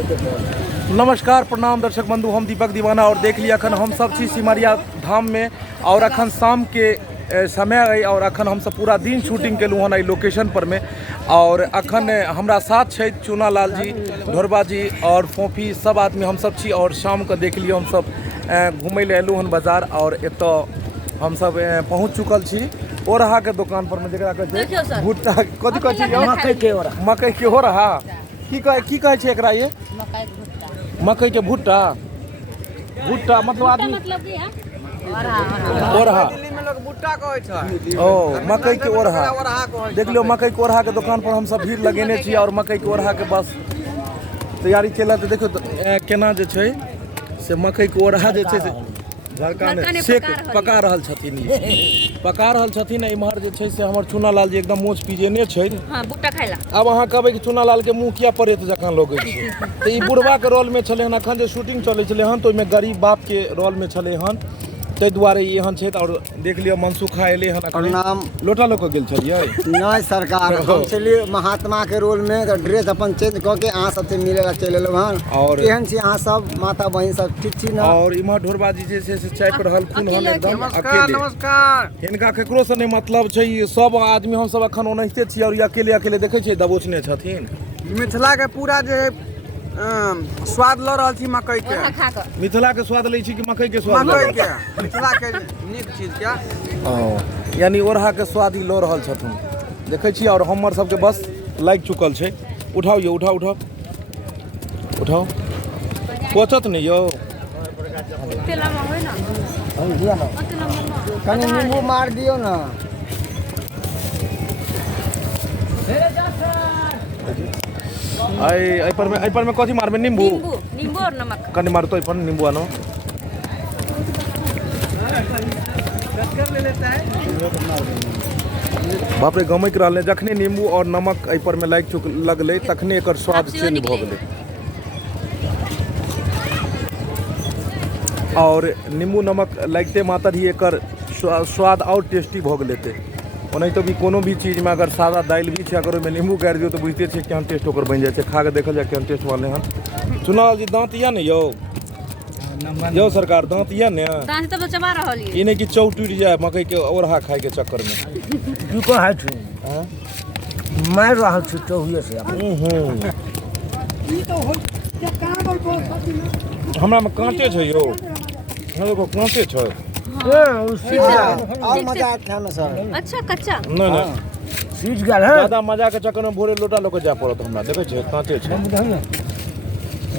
नमस्कार प्रणाम दर्शक बंधु, हम दीपक दीवाना और देख लिया अखन हम सब छी सिमरिया धाम में और अखन शाम के समय है और अखन हम सब पूरा दिन शूटिंग केलू हन लोकेशन पर में। और अखन हमरा साथ छे चूना लाल जी, ढोरबा जी और फोफी, सब आदमी हम सब छी। और शाम के देख लियो हम सब घूमे ले एलू हन बाजार और एतो हम सब पहुँच चुकल छी ओरहा के दुकान पर में, जरा कहै भुट्टा कथि कहै छी, मकई के ओरहा की कहे छै एकरा, ये मकई के भुट्टा भुट्टा मतलब आदमी ओरहा दिल्ली में लोग भुट्टा कहै छै। ओ मकई के ओरहा देख लियो, मकई के ओरहा के दुकान पर हम सब भीड़ लगेने छी और मकई के ओरहा के बस तैयारी चलत। देखियो केना जे छै से मकई के ओरहा जे छै से झरकाने सेक पका रहल छथिन, पका रहल छथिन। इम्हर जे छै से हमर चूना लाल जी एकदम मोच पीजेने छै। हां भुट्टा खाइला। अब अहाँ कहबै कि चूना लाल के मुंह किया पड़ैत जकाँ लगै छै, तऽ ई बुढ़वा के रोल में छलै हन। अखन जे शूटिंग चलै छलै हन तऽ ओहिमे गरीब बाप के रोल में छलै हन, ताहि दुआरे ई एहन छै। और देख लियो मनसुखा एलै हन, प्रणाम। लोटा लोक गेल छलियै नहीं सरकार, हम चलिए महात्मा के रोल में तो ड्रेस अपन चेंज कऽ के अहाँ सबसे मिले ला चलि एलहुँ हन। और केहन छी अहाँ सब, माता बहिन सब ठीक छी ना? और इम्हर ढोरबा जी जे छै से चाय पर हलखुन हन एकदम नमस्कार अकेले। नमस्कार। हिनका केकरो से नहीं मतलब छै, ई सब आदमी हम सब अखन ओनाहिते छी और ई अकेले अकेले देखै छै दबोचने छथिन। मिथिला के पूरा जे स्वाद ल रहल छी मकई के, मिथिला के स्वाद लै छी कि मकई के स्वाद? मकई के मिथिला के नीक चीज के, यानी ओरहा के स्वाद ई लऽ रहल छथुन, देखै छी। और हमर सबके बस लागि चुकल छै। उठाउ यौ, उठाउ उठाउ उठाउ, कोचत नहीं यौ, कनी नींबू मार दियो ना। आई पर में कथी मारबे? नींबू नींबू और नमक कनी मारतो पर नींबू आनो। बाप रे गमक रहले, जखने नींबू और नमक एहि पर में लागि चुक लगले तखने एकर स्वाद चेंज भऽ गेलै। और नींबू नमक लगते मात्र ही एकर स्वाद और टेस्टी भऽ गेलै। ओनाहि तो भी कोनो भी चीज में अगर सादा दाल भी छै, अगर ओहिमे नींबू गाड़ि दियौ तो बुझते छियै केहन टेस्ट ओकर बनि जाइ छै। खा के देखल जाए केहन टेस्ट बनलै हन। चुना जी दांत या ने यौ, यौ सरकार दांत या ने? दांत तो चबा रहल ये। ई नहीं कि चौ टूट जाए मकई के ओरहा खाए के चक्कर में। तू को है तू मार रहल छी तो हुए से हमरा में कांटे छै यौ, हमरा को कांटे छै। और मजा आत खाना सर। अच्छा कच्चा नहीं नहीं सीज गेल है, ज्यादा मजा के चक्कर में भोरे लोटा लोक जाय पड़त हमरा। देखै छै कांटे छै,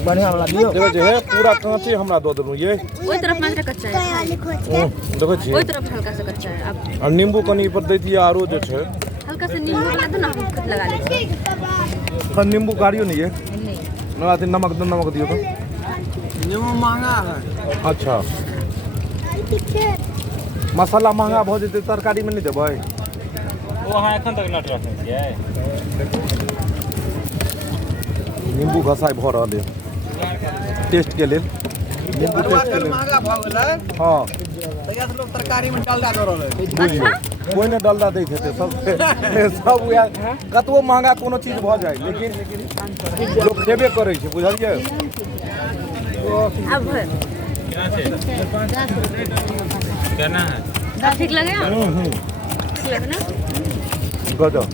बढ़िया वाला दियो। देखै छै पूरा कांटे हमरा दऽ देलहुँ ये। ओई तरफ मात्र कच्चा है, देखै छी। ओई तरफ हल्का सा कच्चा है। अब और नींबू कनी पर दै दिया आरो जे छै हल्का सा नींबू लगा दो ना, हम खुद लगा लेंगे। पर नींबू गाड़ियो नहीं है नहीं ना, नमक दियो तो। नींबू महंगा है। अच्छा मसाला महंगा भऽ जेतै तरकारी में नहीं देबै? वो अहाँ एखन तक नट रखने छियै। नींबू घसाई भऽ रहल है टेस्ट के लेल। नींबू टेस्ट के लेल महंगा भऽ गेलै। हाँ तैया से लोग तरकारी में डालडा दऽ रहल है। बुझियौ कोई ने डलडा दैत हेतै सब वएह। कतबो महंगा कोनो चीज भऽ जाए लेकिन लोग खेबे करै छै, बुझलियै? अब केना है? ठीक लगे ठीक लगे ना? गजब।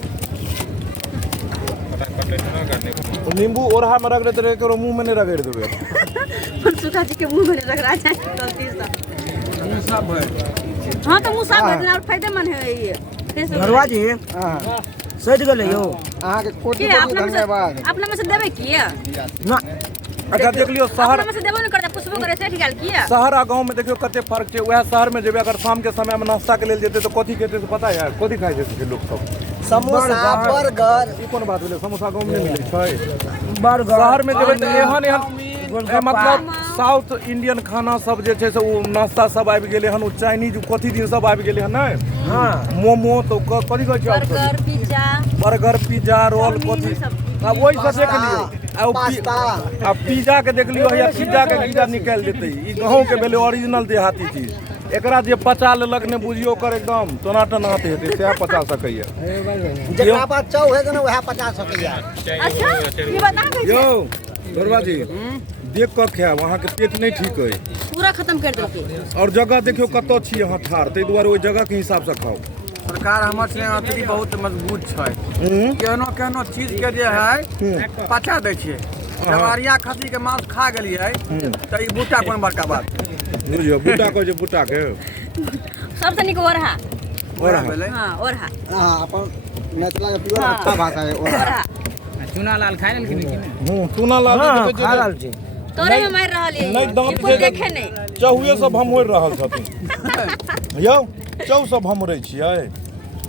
नींबू ओरहा में रगड़े तो करो, मुंह में नहीं रगड़ देवे। मनसुखा जी के मुंह में रगड़ा जाए गलती से। ये सब है। हां तो मुंह साफ है और फायदेमंद है ये। घरवा जी हां सज गेलै यौ, अहाँ के कोटि कोटि धन्यवाद। अपना में से देबे किया ना अच्छा देख लियो शहर अपना में से देबो नहीं करता, पुछबो करे से ठीक किया। शहर आ गांव में देखियो कते फर्क छै। वह शहर में जेबे अगर शाम के समय में नाश्ता के लेल जेते तो कथी खेते से पता है? कथी खाइ छै लोग सब? समोसा बर्गर। ई कोन बात भेलै? समोसा गांव में नहीं मिलै छै, बर्गर शहर में जेबे त एहन मतलब साउथ इंडियन खाना सब जे छै से ओ नाश्ता सब आबि गेलै हन। ओ चाइनीज कथी दिन सब आबि गेलै हन नै? हां मोमो तो कथी कहै छै? बर्गर पिज्जा रोल कथी। अब वही से देख लियो अब पिज्जा के देख लियो या पिज्जा के गीजा निकाल देते। ई गाँव के भेलै ओरिजिनल देहाती चीज। एकरा जे पचा लेलक ने बुझियो कर एकदम टनाटन हाथ हेतै सएह पचा सकैया। जेकरा पास चाउ है ना वह पचा सकैया। अच्छा ये बता यौ गौरवा जी देख कर खायब अहाँके पेट नहीं ठीक है पूरा खत्म कर देलकै। और जगह देखियो कतौ छी अहाँ ठाड़ ताहि दुआरे ओहि जगह के हिसाब से खाओ। सरकार हमर से अथी बहुत मजबूत छै, केहनो केहनो चीज के जे है पचा दै छै। जवारिया खस्सी के मांस खा गेलियै त ई बूटा कोन बड़का बात बुझियो बूटा कहै छै बूटा के सबसे निक ओरहा। ओरा भेलै। हाँ ओरहा। हाँ अपन मिथिला के प्योर अच्छा भाषा है ओरहा। चूना लाल खाए लेकिन चूना लाल खा रहल छी। तोरे में मार रहल है। नहीं दांत कोई जे देखे नहीं। चहुए सब हम होड़ रहल छथिन यौ चौ सब हम रहे छियै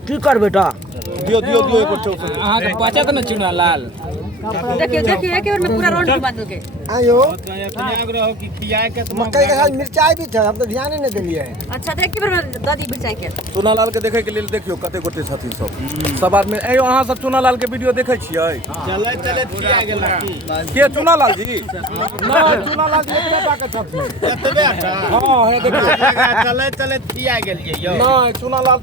की कर बेटा दियो दियो दियो एको चौ सब अहाँ के पचा त न चूना लाल देखियो देखियो एक बार में पूरा रोड घुमा देलकै। आयो रहो कि खियाए के मकई के साथ मिर्चाई भी था, हम तो ध्यान ही नहीं दिलिए। अच्छा देख के बार में दादी बिचाई के। चूना लाल के देखे के लेल देखियो कते गोटे छथिन सब आदमी ए अहाँ सब चूना लाल के वीडियो देखे छियै चले चले खिया गेल के चूना लाल जी ना चूना लाल जी एतबे के छथिन एतबे हां हे देखियो चले चले खिया गेलिए यौ ना चूना लाल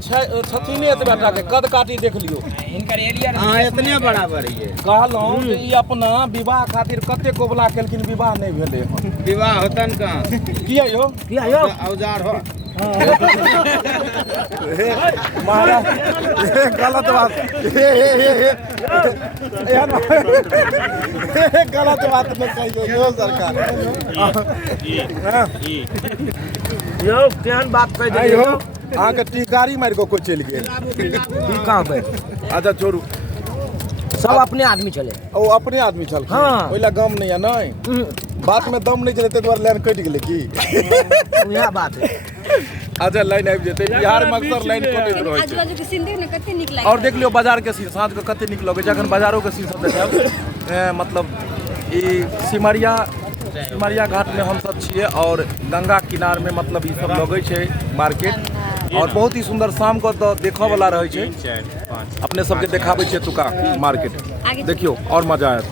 छथिन एतबे टा के कद काटी देख लियो इनकर एरिया हां इतने बराबर ये कहलौं जे ई अपना विवाह खातिर कते कोबला केलखिन विवाह नहीं भेले विवाह होतन कहां किया यो औजार हो महाराज गलत बात गलत बात न कहियो यो सरकार यो केहन बात कह दे आयो अहाँ के टिकारी मार को कोई चल गेल कहां पे अच्छा छोड़ू सब अपने आदमी चले। ओ अपने आदमी छल हाँ। ओइला गम नहीं है नहीं बात में दम नहीं चले ते द्वारा लाइन कट गेले की यह बात है। अच्छा लाइन आबि जेते बिहार में अक्सर लाइन कटैत रहै छै। आजू-बाजू के सीन देख ने कते निक लागे। और देख लियो बाजार के सीन साँझ के कते निक लगे जखन बाजारों के सीन सब देखब मतलब ई सिमरिया घाट में हम सब छिए और गंगा किनार में मतलब ई सब लगे छै मार्केट और बहुत ही सुंदर शाम को तो देखो वाला रहे छै। अपने सबके देखाबै छियै तुका मार्केट देखियो और मजा आयत।